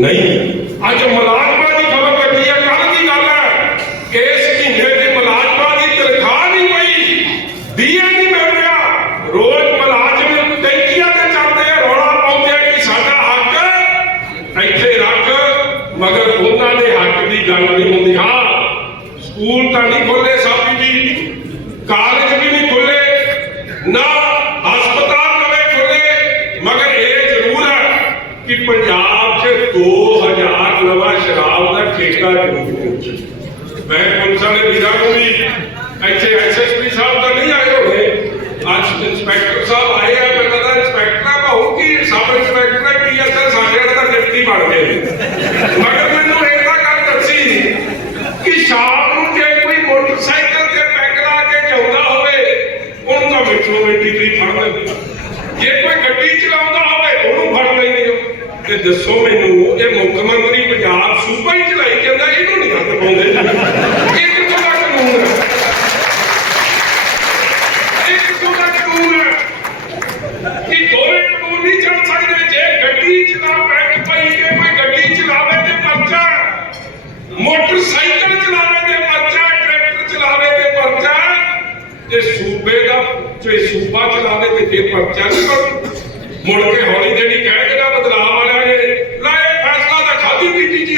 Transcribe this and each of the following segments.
ਨਹੀਂ 2000 ਨਵਾਂ ਸ਼ਰਾਬ ਦਾ ਠੇਕਾ ਜ਼ਰੂਰ ਮੈਂ ਪੁਲਿਸ ਵਾਲੇ ਵੀਰਾਂ ਨੂੰ ਵੀ ਇੱਥੇ ਐਸਐਸਪੀ ਸਾਹਿਬ ਤਾਂ ਨਹੀਂ ਆਏ ਹੋਣੇ। ਅੱਜ ਇੰਸਪੈਕਟਰ ਸਾਹਿਬ ਆਏ ਆ, ਮੈਨੂੰ ਤਾਂ ਇੰਸਪੈਕਟਰ ਕਹੋ ਕਿ ਸਬ ਇੰਸਪੈਕਟਰ ਦਾ ਕੀ ਅਸਰ ਸਾਡੇ ਵਾਲੇ ਤਾਂ ਡਿਪਟੀ ਬਣ ਗਏ ਮਗਰ ਮੈਨੂੰ ਇਹ ਤਾਂ ਗੱਲ ਦੱਸੀ ਕਿ ਸ਼ਾਮ ਨੂੰ ਜੇ ਕੋਈ ਮੋਟਰਸਾਈਕਲ ਤੇ ਪੈਗ ਲਾ ਕੇ ਜਾਂਦਾ ਹੋਵੇ, ਉਹਨੂੰ ਤਾਂ ਮਿੱਠੂ ਮਿੱਟੀ ਤੇ ਫੜ ਲੈਂਦੇ। ਜੇ ਕੋਈ ਗੱਡੀ ਚਲਾਉਂਦਾ ਹੋਵੇ, ਉਹਨੂੰ ਫੜ ਲੈਂਦੇ ਤੇ ਦੱਸੋ ਮੈਨੂੰ ਇਹ ਮੁੱਖ ਮੰਤਰੀ ਪੰਜਾਬ ਸੂਬਾ ਹੀ ਚਲਾਈ ਜਾਂਦਾ ਇਹਨੂੰ ਨਹੀਂ ਹੱਥ ਪਾਉਂਦੇ। ਇਹ ਕਿੱਥੋਂ ਦਾ ਕਾਨੂੰਨ ਹੈ? ਇਹ ਕਿੱਥੋਂ ਦਾ ਕਾਨੂੰਨ ਹੈ? ਕਿ ਦੋਵੇਂ ਕਾਨੂੰਨ ਨਹੀਂ ਚੱਲ ਸਕਦੇ। ਜੇ ਗੱਡੀ ਚਲਾ ਪੈਗ ਪਈ ਕੇ ਕੋਈ ਗੱਡੀ ਚਲਾਵੇ ਤੇ ਪਰਚਾ ਮੋਟਰਸਾਈਕਲ ਚਲਾਵੇ ਤੇ ਪਰਚਾ ਟਰੈਕਟਰ ਚਲਾਵੇ ਤੇ ਪਰਚਾ ਤੇ ਸੂਬੇ ਦਾ ਤੇ ਸੂਬਾ ਚਲਾਵੇ ਤੇ ਫੇਰ ਪਰਚਾ ਨਹੀਂ ਬਣੂ। ਮੁੜ ਕੇ ਹੌਲੀ ਜਿਹੜੀ ਕਹਿ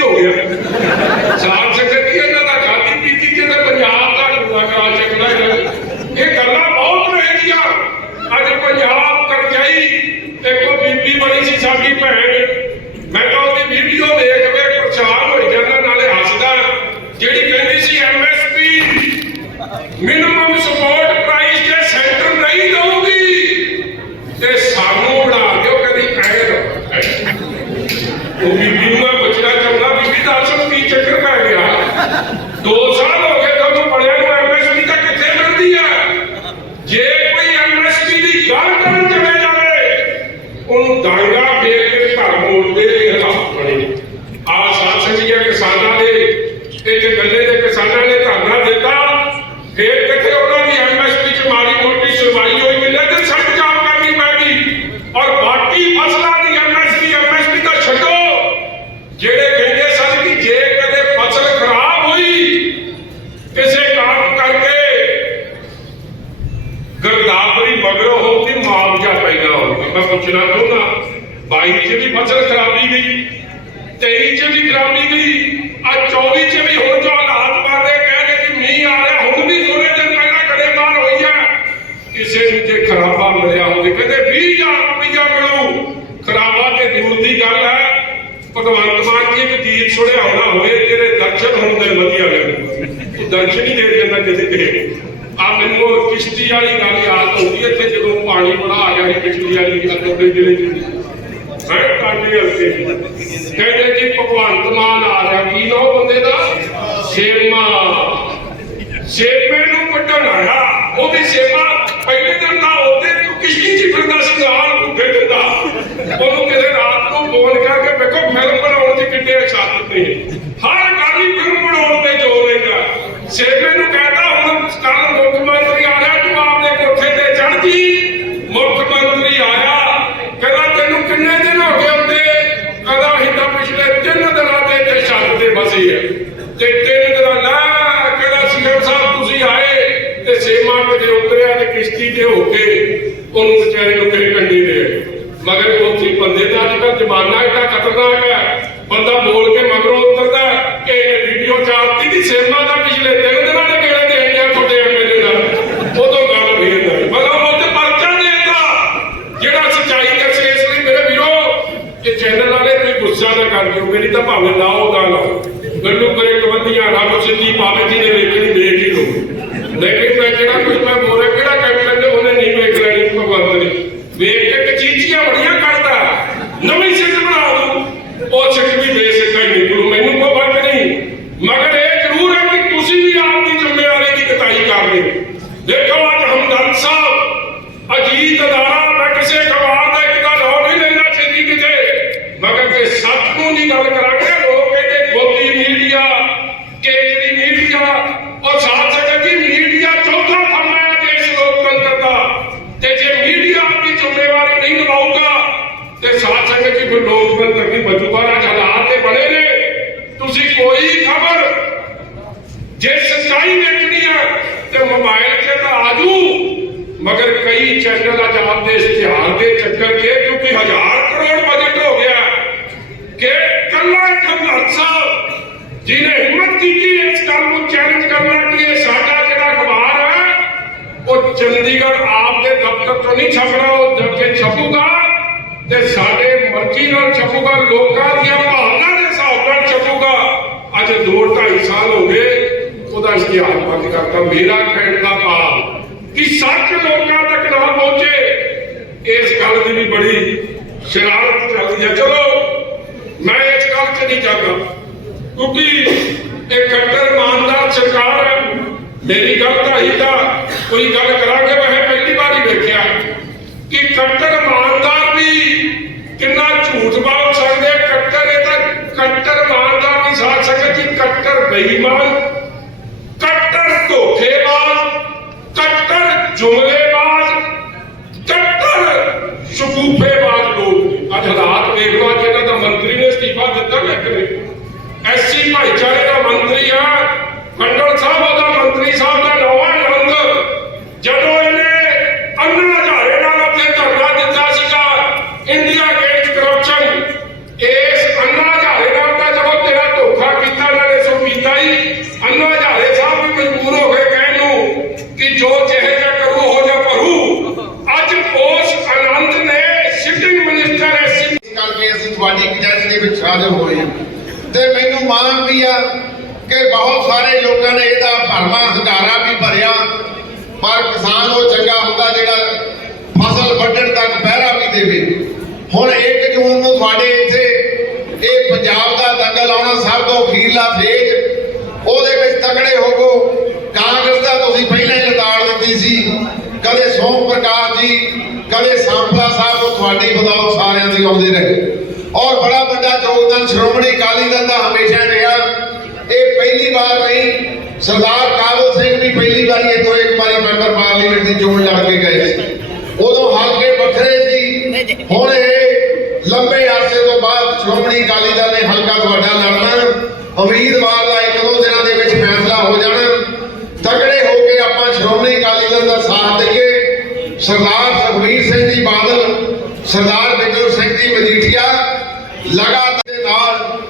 ਹੋ ਗਿਆ। ਸਾਧ ਸਕਦੀ ਇਹਨਾਂ ਦਾ ਖਾਦੀ ਪੀਤੀ ਤੇ ਪੰਜਾਬ ਦਾ ਲਗਾ ਚੱਕਦਾ ਹੈ। ਇਹ ਗੱਲਾਂ ਬਹੁਤ ਨੇ ਅੱਜ ਪੰਜਾਬ ਕਰਜਾਈ ਇੱਕੋ ਬੀਬੀ ਬਣੀ ਸੀ ਸਾਡੀ ਭੈਣ। ਮੈਂ ਤਾਂ ਉਹਦੀ ਵੀਡੀਓ ਵੇਖ ਕੇ ਪਰੇਸ਼ਾਨ ਹੋਈ ਜਾਂਦਾ, ਨਾਲੇ ਹੱਸਦਾ। ਜਿਹੜੀ ਕਹਿੰਦੀ ਸੀ ਐਮਐਸਪੀ ਮਿਨੀਮਮ ਸਪੋਰਟ ਪ੍ਰਾਈਸ ਜੇ ਸੈਂਟਰ ਨਹੀਂ ਦਊਗੀ ਤੇ ਸਾਨੂੰ ਬਣਾ ਦਿਓ ਕਦੀ ਐ ਉਹ ਬੀਬੀ ਨੂੰ ਮੈਂ ਪੁੱਛਣਾ ਚਾਹੁੰਦਾ ਬੀਬੀ ਦੱਸ ਕੀ ਚੱਕਰ ਪੈ ਗਿਆ 2 ਸਾਲ ਹੋ ਗਏ ਤੁਹਾਨੂੰ ਪੜਿਆ ਨੂੰ ਐਮਐਸਪੀ ਤਾਂ ਕਿੱਥੇ ਮਿਲਦੀ ਹੈ ਜੇ ਕੋਈ ਐਮਐਸਪੀ ਦੀ ਗੱਲ ਕਰਨ ਚਲੇ ਜਾਵੇ ਉਹਨੂੰ ਡਾਂਗਾ ਦੇ ਕੇ ਘਰ ਮੋੜਦੇ ਹਾਲਾਤ ਬਣੇ ਆ ਸਾਥ ਜੀ ਕਿਸਾਨਾਂ ਦੇ ਇੱਕ ਗੱਲੇ ਦੇ ਕਿਸਾਨਾਂ ਨੇ ਧਰਨਾ ਦਿੱਤਾ ਫੇਰ ਕਿੱਥੇ ਉਹਨਾਂ ਦੀ ਐਮਐਸਪੀ ਚ ਮਾੜੀ ਮੋਟੀ ਸੁਣਵਾਈ ਹੋਈ ਮਿਲਿਆ ਤੇ ਸੜਕ ਜਾਮ ਕਰਨੀ ਪੈ ਗਈ ਔਰ ਬਾਕੀ ਫਸਲਾਂ ਦੀ ਐਮਐਸਪੀ ਐਮਐਸਪੀ ਤਾਂ ਛੱਡੋ ਜਿਹੜੇ ਕਹਿੰਦੇ ਸਨ ਕਿ ਜੇ ਕਦੇ ਫਸਲ ਖਰਾਬ ਹੋਈ ਕਿਸੇ ਕਾਰਨ ਕਰਕੇ ਗਰਦਾਵਰੀ ਮਗਰੋਂ ਹੋਊਗੀ ਮੁਆਵਜ਼ਾ ਪੈਦਾ ਹੋਊਗਾ ਮੈਂ ਪੁੱਛਣਾ ਚਾਹੁੰਦਾ 22 ਚ ਵੀ ਫਸਲ ਖਰਾਬੀ ਗਈ 23 ਚ ਵੀ ਖਰਾਬੀ ਗਈ ਆ 24 ਚ ਵੀ ਹੁਣ ਜੋ ਹਾਲਾਤ ਬਣ ਰਹੇ ਕਹਿ ਰਹੇ ਕਿ ਮੀਂਹ ਆ ਰਿਹਾ ਹੁਣ ਵੀ ਥੋੜੇ ਦਿਨ ਪਹਿਲਾਂ ਕਦੇ ਬਾਹਰ ਹੋਈ ਆ ਕਿਸੇ ਨੂੰ ਜੇ ਖਰਾਬਾ ਮਿਲਿਆ ਕਹਿੰਦੇ 20000 ਰੁਪਇਆ ਮਿਲੂ। ਖਰਾਬਾ ਤੇ ਦੂਰ ਦੀ ਗੱਲ ਹੈ। ਭਗਵੰਤ ਮਾਨ ਜੀ ਇੱਕ ਗੀਤ ਸੁਣਿਆ ਹੋਣਾ ਹੋਵੇ ਤੇਰੇ ਦਰਸ਼ਨ ਹੁੰਦੇ ਵਧੀਆ ਲੱਗੂ ਉਹ ਦਰਸ਼ਨ ਹੀ ਦੇ ਦਿੰਦਾ ਕਿਸੇ ਕਿਸੇ ਆ ਮੈਨੂੰ ਕਿਸ਼ਤੀ ਵਾਲੀ ਗੱਲ ਯਾਦ ਆਉਂਦੀ ਹੈ, ਇੱਥੇ ਜਦੋਂ ਪਾਣੀ ਬੜਾ ਆ ਗਿਆ ਸੀ, ਕਿਸ਼ਤੀ ਵਾਲੀ ਅਦੋਬੇ ਜ਼ਿਲ੍ਹੇ ਚ ਹੈ ਕਾਂਡੇ ਹਲਕੇ ਕਹਿੰਦੇ ਜੀ, ਭਗਵੰਤ ਮਾਨ ਆ ਰਿਹਾ। ਕੀ ਨਾ ਉਹ ਬੰਦੇ ਦਾ? ਸੇਮਾ। ਸੇਮੇ ਨੂੰ ਕੱਢਣ ਆਇਆ। ਉਹਦੀ ਸੇਮਾ ਪਹਿਲੇ ਦਿਨ 'ਚ ਭੁੱਖੇ ਦਿੰਦਾ। ਉਹਨੂੰ ਕਿਸੇ ਰਾਤ ਨੂੰ ਫੋਨ ਕਰਕੇ ਵੇਖੋ ਫਿਲਮ ਬਣਾਉਣ 'ਚ ਕਿੰਨੇ ਸ਼ਾਤਰ ਨੇ ਹਰ ਗਾੜੀ ਫਿਲਮ ਬਣਾਉਣ ਤੇ ਜ਼ੋਰ ਲੈਂਦਾ ਸੇਮੇ ਨੂੰ ਕਹਿੰਦਾ ਹੁਣ ਕੱਲ ਮੁੱਖ ਮੰਤਰੀ ਆ ਰਿਹਾ ਤੂੰ ਆਪਦੇ ਕੋਠੇ ਤੇ ਚੜ ਜੀ। ਮੁੱਖ ਮੰਤਰੀ ਆਇਆ, ਕਹਿੰਦਾ, ਤੈਨੂੰ ਕਿੰਨੇ ਦਿਨ ਹੋ ਗਏ ਉੱਤੇ ਕਹਿੰਦਾ, ਅਸੀਂ ਤਾਂ ਪਿਛਲੇ ਤਿੰਨ ਦਿਨਾਂ ਦੇ ਤੇ ਛੱਤ ਤੇ ਫਸੇ ਆ ਤੇ ਤਿੰਨ ਦਿਨਾਂ ਲਾ ਕਹਿੰਦਾ ਸੀਐਮ ਸਾਹਿਬ ਤੁਸੀਂ ਆਏ? ਤੇ ਸੇਮਾ ਕਿਤੇ ਉਤਰਿਆ ਤੇ ਕਿਸ਼ਤੀ ਤੇ ਹੋ ਕੇ ਉਹਨੂੰ ਵਿਚਾਰੇ ਨੂੰ ਕਿਸੇ ਕੰਢੀ ਦੇ ਮਗਰ ਉੱਥੇ ਬੰਦੇ ਦਾ ਅੱਜ ਕੱਲ੍ਹ ਜ਼ਮਾਨਾ ਏਡਾ ਖਤਰਨਾਕ ਹੈ। ਬੰਦਾ ਬੋਲ ਕੇ ਮਗਰੋਂ ਉਤਰਦਾ ਕਿ ਇਹ ਵੀਡੀਓ ਚਾਰਤੀ ਦੀ ਸੇਮਾ ਦਾ ਪਿਛਲੇ ਤਿੰਨ ਦਿਨਾਂ ਦੇ ਕਿਹੜੇ ਦੇ ਆਈਆਂ ਤੁਹਾਡੇ ਐਮਐਲਏ ਦਾ? ਉਦੋਂ ਗੱਲ ਫੇਰ ਮਗਰ ਉਹ ਪਰਚਾ ਦੇਤਾ। ਜਿਹੜਾ ਸਚਾਈ ਦੱਸੇ ਇਸ ਲਈ ਮੇਰੇ ਵੀਰੋ ਇਹ ਚੈਨਲ ਵਾਲੇ ਤੁਸੀਂ ਗੁੱਸਾ ਨਾ ਕਰ ਦਿਓ। ਮੇਰੀ ਤਾਂ ਭਾਵੇਂ ਲਾਓ ਦਾ ਲਾਓ। ਗੱਲੂ ਕਰੇ ਕਵੰਦੀਆਂ ਰੱਬ ਸਿੱਧੀ ਪਾਵੇ ਜੀ ਨੇ ਵੇਖਣੀ ਦੇਖ ਹੀ ਲਓ। ਲੇਕਿਨ ਮੈਂ ਜਿਹੜਾ ਕੁਝ ਮੈਂ ਬੋਲਿਆ, ਕਿਹੜਾ ਕੈਪਟਨ ਨੇ ਉਹਨੇ ਨਹੀਂ ਵੇਖ ਲੈਣੀ ਭਗਵੰਤ ਨੇ ਵੇਖ ਕੇ ਕਚੀਚੀਆਂ ਬੜੀਆਂ ਦੇਖੋ ਲੋਕ ਪਰ ਤੱਕ ਬਚੂਗਾ ਨਾ ਹਾਲਾਤ ਤੇ ਬੜੇ ਨੇ ਤੁਸੀਂ ਕੋਈ ਖਬਰ ਜੇ ਸੱਚਾਈ ਦੇਖਣੀ ਹੈ ਤੇ ਮੋਬਾਈਲ ਤੇ ਤਾਂ ਆਜੂ मगर कई चैनल आज आपने इश्तेहार के चक्कर के, क्योंकि हज़ार करोड़ बजट हो गया के कला कमल साहब जिन्हें हिम्मत की थी, इस काम को चैलेंज करना के लिए साडा जरा अखबार है, वो चंडीगढ़ आपके दफ्तर तो नहीं छप रहा हो जबकि छपूगा। ਸਾਡੇ ਨਾਲ ਛਪੂਗਾ ਲੋਕਾਂ ਦੀਆਂ ਭਾਵਨਾ ਦੇ ਹਿਸਾਬ ਨਾਲ ਛਪੂਗਾ ਅੱਜ 2.5 ਸਾਲ ਹੋ ਗਏ, ਉਹਦਾ ਇਸ਼ਤਿਹਾਰ ਬੰਦ ਕਰਤਾ। ਮੇਰਾ ਕਹਿਣ ਦਾ ਭਾਵ ਕਿ ਸੱਚ ਲੋਕਾਂ ਤੱਕ ਨਾ ਪਹੁੰਚੇ, ਇਸ ਗੱਲ ਦੀ ਵੀ ਬੜੀ ਸ਼ਰਾਰਤ ਚੱਲਦੀ ਹੈ। ਚਲੋ, ਮੈਂ ਇਸ ਗੱਲ 'ਚ ਨਹੀਂ ਜਾਂਦਾ, ਕਿਉਂਕਿ ਇਹ ਕੱਟਰ ਇਮਾਨਦਾਰ ਸਰਕਾਰ ਹੈ। ਮੇਰੀ ਗੱਲ ਤਾਂ ਹੀ ਤਾਂ ਕੋਈ ਗੱਲ ਕਰਾਂਗੇ। ਮੈਂ ਪਹਿਲੀ ਵਾਰ ਹੀ ਵੇਖਿਆ ਕਿ ਕੱਟਰ ਇਮਾਨਦਾਰ ਕਿੰਨਾ ਝੂਠ ਬੋਲ ਸਕਦੇ ਕੱਟਰ ਇਹ ਤਾਂ ਕੱਟਰ ਇਮਾਨਦਾਰ ਨਹੀਂ ਸਾਥ ਸਕਦੇ ਕਿ ਕੱਟਰ ਬੇਈਮਾਨ, ਕੱਟਰ ਧੋਖੇਬਾਜ਼, ਕੱਟਰ ਜੁਮਲੇਬਾਜ਼, ਕੱਟਰ ਸ਼ਗੂਫੇਬਾਜ਼ ਲੋਕ। ਅੱਜ ਹਾਲਾਤ ਵੇਖ ਲਓ, ਅੱਜ ਇਹਨਾਂ ਦਾ ਮੰਤਰੀ ਨੇ ਅਸਤੀਫਾ ਦਿੱਤਾ ਕਿ ਕਰੇ ਐਸਸੀ ਭਾਈਚਾਰੇ ਦਾ ਮੰਤਰੀ ਆ ਮੰਡਲ ਸਾਹਿਬ ਉਹਦਾ ਮੰਤਰੀ ਸਾਹਿਬ ਦਾ ਨਵਾਂ ਨੰਦ ਜਦੋਂ ਇਹਨੇ ਅੰਨਾ ਹਜ਼ਾਰੇ ਨਾਲ ਉੱਥੇ ਧਰਨਾ ਦਿੱਤਾ ਸੀਗਾ ਇੰਡੀਆ ਗੇਟ ਕਰਪਸ਼ਨ ਇਸ ਅੰਨਾ ਹਜ਼ਾਰੇ ਨਾਲ ਤਾਂ ਜਦੋਂ ਤੇਰਾ ਧੋਖਾ ਕੀਤਾ ਇਹਨਾਂ ਨੇ ਸੋ ਕੀਤਾ ਹੀ ਅੰਨਾ ਹਜ਼ਾਰੇ ਸਾਹਿਬ ਵੀ ਮਜਬੂਰ ਹੋ ਗਏ ਕਹਿਣ ਨੂੰ ਕਿ ਜੋ ਜਿਹੇ ਜਿਹਾ ਕਰੂ ਹੋ ਜਾ ਭਰੂ ਅੱਜ ਉਸ ਆਨੰਦ ਨੇ ਸਿਟਿੰਗ ਮਿਨਿਸਟਰ ਐਸਸੀ ਇਸ ਕਰਕੇ ਅਸੀਂ ਤੁਹਾਡੀ ਕਚਹਿਰੀ ਦੇ ਵਿੱਚ ਹਾਜ਼ਰ ਹੋਏ ਹਾਂ ਤੇ ਮੈਨੂੰ ਮਾਣ ਵੀ ਆ ਕਿ ਬਹੁਤ ਸਾਰੇ ਲੋਕਾਂ ਨੇ ਇਹਦਾ ਭਰਮਾ ਹੰਗਾਰਾ ਵੀ ਭਰਿਆ ਪਰ ਕਿਸਾਨ ਉਹ ਚੰਗਾ ਹੁੰਦਾ ਜਿਹੜਾ ਫਸਲ ਵੱਢਣ ਤੱਕ ਪਹਿਰਾ ਵੀ ਦੇਵੇ ਹੁਣ 1 ਜੂਨ ਨੂੰ ਤੁਹਾਡੇ ਇੱਥੇ ਇਹ ਪੰਜਾਬ ਦਾ ਦੰਗਲ ਆਉਣਾ ਸਭ ਤੋਂ ਅਖੀਰਲਾ ਫੇਜ਼, ਉਹਦੇ ਵਿੱਚ ਤਕੜੇ ਹੋਵੋ ਕਾਂਗਰਸ ਦਾ ਤੁਸੀਂ ਪਹਿਲਾਂ ਹੀ ਲਤਾੜ ਦਿੱਤੀ ਸੀ। ਕਦੇ ਸੋਮ ਪ੍ਰਕਾਸ਼ ਜੀ, ਕਦੇ ਸਾਂਪਲਾ ਸਾਹਿਬ ਉਹ ਤੁਹਾਡੀ ਬਦੌਲਤ ਸਾਰਿਆਂ ਦੀ ਆਉਂਦੇ ਰਹੇ। ਔਰ ਬੜਾ ਵੱਡਾ ਯੋਗਦਾਨ ਸ਼੍ਰੋਮਣੀ ਅਕਾਲੀ ਦਲ ਦਾ ਹਮੇਸ਼ਾ ਰਿਹਾ। ਇਹ ਪਹਿਲੀ ਵਾਰ ਨਹੀਂ, ਸਰਦਾਰ ਕਾਬਲ ਸਿੰਘ ਵੀ ਪਹਿਲੀ ਵਾਰੀ ਇੱਥੋਂ ਇੱਕ ਵਾਰੀ ਮੈਂਬਰ ਪਾਰਲੀਮੈਂਟ ਦੀ ਚੋਣ ਲੜ ਕੇ ਗਏ ਸੀ ਉਦੋਂ ਹਲਕੇ ਵੱਖਰੇ ਸੀ ਹੁਣ ਇਹ ਲੰਬੇ ਅਰਸੇ ਤੋਂ ਬਾਅਦ ਸ਼੍ਰੋਮਣੀ ਅਕਾਲੀ ਦਲ ਨੇ ਹਲਕਾ ਤੁਹਾਡਾ ਲੜਨਾ ਉਮੀਦਵਾਰ ਦਾ ਇੱਕ ਦੋ ਦਿਨਾਂ ਦੇ ਵਿੱਚ ਫੈਸਲਾ ਹੋ ਜਾਣਾ ਤਗੜੇ ਹੋ ਕੇ ਆਪਾਂ ਸ਼੍ਰੋਮਣੀ ਅਕਾਲੀ ਦਲ ਦਾ ਸਾਥ ਦਈਏ ਸਰਦਾਰ ਸੁਖਬੀਰ ਸਿੰਘ ਜੀ ਬਾਦਲ, ਸਰਦਾਰ ਬਿਕਰਮ ਸਿੰਘ ਜੀ ਮਜੀਠੀਆ ਲਗਾਤਾਰ ਦੇ ਨਾਲ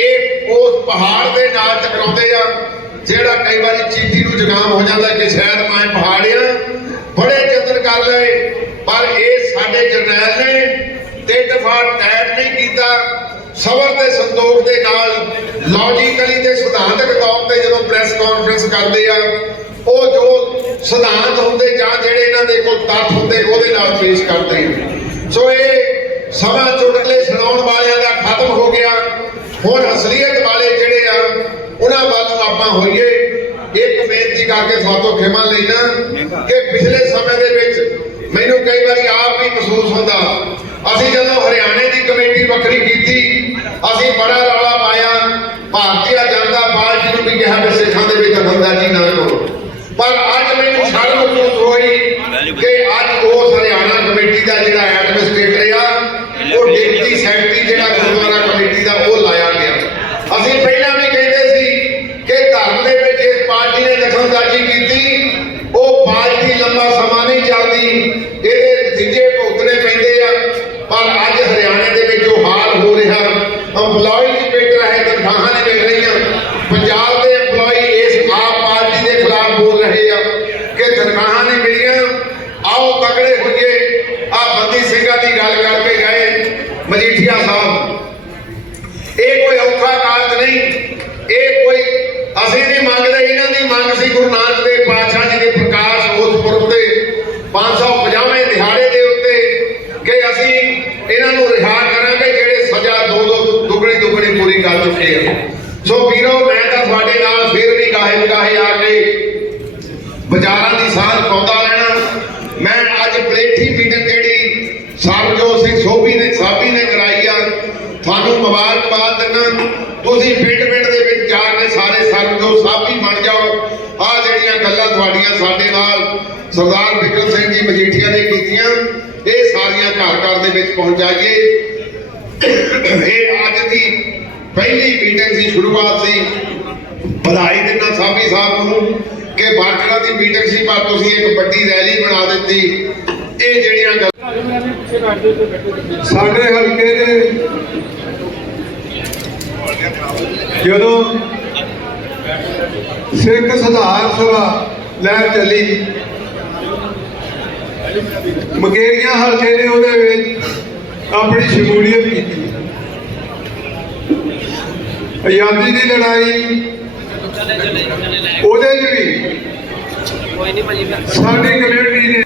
ਇਹ ਉਸ ਪਹਾੜ ਦੇ ਨਾਲ ਟਕਰਾਉਂਦੇ ਆ, ਜਿਹੜਾ ਕਈ ਵਾਰੀ ਚੀਟੀ ਨੂੰ ਜ਼ੁਕਾਮ ਹੋ ਜਾਂਦਾ ਕਿ ਸ਼ਾਇਦ ਮੈਂ ਪਹਾੜਿਆ ਬੜੇ ਯਤਨ ਕਰ ਲਏ, ਪਰ ਇਹ ਸਾਡੇ ਜਰਨੈਲ ਨੇ ਤੇ ਦਫਾ ਟੈਟ ਨਹੀਂ ਕੀਤਾ। ਸਬਰ ਤੇ ਸੰਤੋਖ ਦੇ ਨਾਲ ਲੌਜੀਕਲੀ ਤੇ ਸਿਧਾਂਤਕ ਤੌਰ ਤੇ ਜਦੋਂ ਪ੍ਰੈਸ ਕਾਨਫਰੰਸ ਕਰਦੇ ਆ ਉਹ ਜੋ ਸਿਧਾਂਤ ਹੁੰਦੇ ਜਾਂ ਜਿਹੜੇ ਇਹਨਾਂ ਦੇ ਕੋਲ ਤੱਥ ਹੁੰਦੇ, ਉਹਦੇ ਨਾਲ ਪੇਸ਼ ਕਰਦੇ ਆ ਸੋ ਇਹ ਸਮਾਂ ਚੁਟਕਲੇ ਸੁਣਾਉਣ ਵਾਲਿਆਂ ਦਾ ਖਤਮ ਹੋ ਗਿਆ। ਹੁਣ ਅਸਲੀਅਤ ਵਾਲੇ ਜਿਹੜੇ ਆ, ਉਹਨਾਂ ਵੱਲ ਆਪਾਂ ਹੋਈਏ। ਇੱਕ ਬੇਨਤੀ ਕਰਕੇ ਤੁਹਾਤੋਂ ਖਿਮਾ ਲੈਣਾ ਕਿ ਪਿਛਲੇ ਸਮੇਂ ਦੇ ਵਿੱਚ ਮੈਨੂੰ ਕਈ ਵਾਰੀ ਆਪ ਵੀ ਮਹਿਸੂਸ ਹੁੰਦਾ, ਅਸੀਂ ਜਦੋਂ ਹਰਿਆਣੇ ਦੀ ਕਮੇਟੀ ਵੱਖਰੀ ਕੀਤੀ, ਅਸੀਂ ਬੜਾ ਰੌਲਾ ਪਾਇਆ। ਭਾਰਤੀ ਜਨਤਾ ਪਾਰਟੀ ਨੂੰ ਵੀ ਕਿਹਾ ਕਿ ਸਿੱਖਾਂ ਦੇ ਵਿੱਚ ਦਖਲਅੰਦਾਜ਼ੀ ਨਾ ਕਰੋ। ਪਰ ਅੱਜ ਮੈਨੂੰ ਸ਼ਰਮ ਮਹਿਸੂਸ ਹੋਈ ਕਿ ਅੱਜ ਉਸ ਹਰਿਆਣਾ ਕਮੇਟੀ ਦਾ ਜਿਹੜਾ ਐਡਮਿਨਿਸਟ੍ਰੇਟਰ ਆ ਉਹ ਡਿਪਟੀ ਸੈਕਟਰੀ ਜਿਹੜਾ ਗੁਰਦੁਆਰਾ ਕਮੇਟੀ ਦਾ ਉਹ ਲਾਇਆ ਗਿਆ ਅਸੀਂ ਪਹਿਲਾਂ ਵੀ ਕਹਿੰਦੇ ਸੀ ਕਿ ਧਰਮ ਦੇ ਵਿੱਚ ਇਸ ਪਾਰਟੀ ਨੇ ਦਖਲਅੰਦਾਜ਼ੀ ਕੀਤੀ ਉਹ ਪਾਰਟੀ ਲੰਬਾ ਸਮਾਂ ਨਹੀਂ ਚੱਲਦੀ ਇਹਦੇ ਨਤੀਜੇ ਭੁਗਤਣੇ ਪੈਂਦੇ ਆ ਪਰ ਅੱਜ ਹਰਿਆਣੇ ਦੇ ਵਿੱਚ ਜੋ ਹਾਲ ਹੋ ਰਿਹਾ EMPLOYEES ਪਿੱਟ ਰਹੇ ਤਨਖਾਹਾਂ ਨਹੀਂ ਮਿਲ ਰਹੀਆਂ ਪੰਜਾਬ ਦੇ EMPLOYEE ਇਸ ਆਪ ਪਾਰਟੀ ਦੇ ਖਿਲਾਫ ਬੋਲ ਰਹੇ ਆ ਕਿ ਤਨਖਾਹਾਂ ਨਹੀਂ ਮਿਲੀਆਂ ਆਓ ਤਕੜੇ ਹੋਈਏ ਆ ਬੰਦੀ ਸਿੰਘਾਂ ਦੀ ਗੱਲ ਕਰਕੇ ਗਏ ਮਜੀਠੀਆ ਸਾਹਿਬ ਇਹ ਕੋਈ ਔਖਾ ਕਾਰਜ ਨਹੀਂ ਇਹ ਕੋਈ ਅਸੀਂ ਨਹੀਂ ਮੰਗਦੇ ਇਹਨਾਂ ਸੀ ਗੁਰੂ ਨਾਨਕ ਦੇਵ ਪਾਤਸ਼ਾਹ ਜੀ ਦੇ ਪ੍ਰਕਾਸ਼ ਉਸ ਪੁਰਬ ਤੇ 550ਵੇਂ ਦਿਹਾੜੇ ਦੇ ਉੱਤੇ ਕਿ ਅਸੀਂ ਇਹਨਾਂ ਨੂੰ ਰਿਹਾ ਕਰਾਂਗੇ ਜਿਹੜੇ ਸਜ਼ਾ ਦੋ ਦੋ ਦੁਗਣੀ ਦੁਗਣੀ ਪੂਰੀ ਕਰ ਚੁੱਕੇ ਆ। ਸੋ ਵੀਰੋ, ਮੈਂ ਤਾਂ ਤੁਹਾਡੇ ਨਾਲ ਫਿਰ ਵੀ ਗਾਹੇ ਗਾਹੇ ਆ ਕੇ ਵਿਚਾਰਾਂ ਦੀ ਸਾਂਝ ਪਾਉਂਦਾ ਰਹਿਣਾ। ਮੈਂ ਅੱਜ ਪਲੇਠੀ ਮੀਟਿੰਗ ਜਿਹੜੀ ਸਰਜੋਤ ਸਿੰਘ ਸੋਭੀ ਨੇ ਸਾਬੀ ਨੇ ਕਰਾਈ ਆ ਤੁਹਾਨੂੰ ਮੁਬਾਰਕਬਾਦ ਦਿੰਦਾ ਤੁਸੀਂ ਪਿੰਡ ਪਿੰਡ ਦੇ ਵਿੱਚ ਜਾ ਕੇ ਸਾਰੇ ਸਰਜੋਤ ਸਾਬੀ ਬਣ ਜਾਓ ਆ ਜਿਹੜੀਆਂ ਗੱਲਾਂ ਤੁਹਾਡੀਆਂ ਸਾਡੇ ਨਾਲ ਸਰਦਾਰ ਬਿਕਰਮ ਸਿੰਘ ਜੀ ਮਜੀਠੀਆ ਨੇ ਕੀਤੀਆਂ। ਇਹ ਸਾਰੀਆਂ ਘਰ ਘਰ ਦੇ ਵਿੱਚ ਪਹੁੰਚਾਈਏ ਇਹ ਅੱਜ ਦੀ ਪਹਿਲੀ ਮੀਟਿੰਗ ਸੀ, ਸ਼ੁਰੂਆਤ ਸੀ। ਵਧਾਈ ਦਿੰਦਾ ਸਾਬੀ ਸਾਹਿਬ ਨੂੰ ਕਿ ਵਰਕਰਾਂ ਦੀ ਮੀਟਿੰਗ ਸੀ, ਪਰ ਤੁਸੀਂ ਇੱਕ ਵੱਡੀ ਰੈਲੀ ਬਣਾ ਦਿੱਤੀ। ਇਹ ਜਿਹੜੀਆਂ ਗੱਲ ਸਾਡੇ ਹਲਕੇ ਦੇ ਜਦੋਂ ਸਿੱਖ ਸੁਧਾਰ ਸਭਾ ਲਹਿਰ ਚੱਲੀ। ਮਕੇਰੀਆਂ ਹਲਕੇ ਨੇ ਉਹਦੇ ਵਿੱਚ ਆਪਣੀ ਸ਼ਮੂਲੀਅਤ ਕੀਤੀ। ਆਜ਼ਾਦੀ ਦੀ ਲੜਾਈ ਉਹਦੇ ਵੀ ਕੋਈ ਨਹੀਂ ਭਾਜੀ। ਸਾਡੀ ਕਮਿਊਨਿਟੀ ਨੇ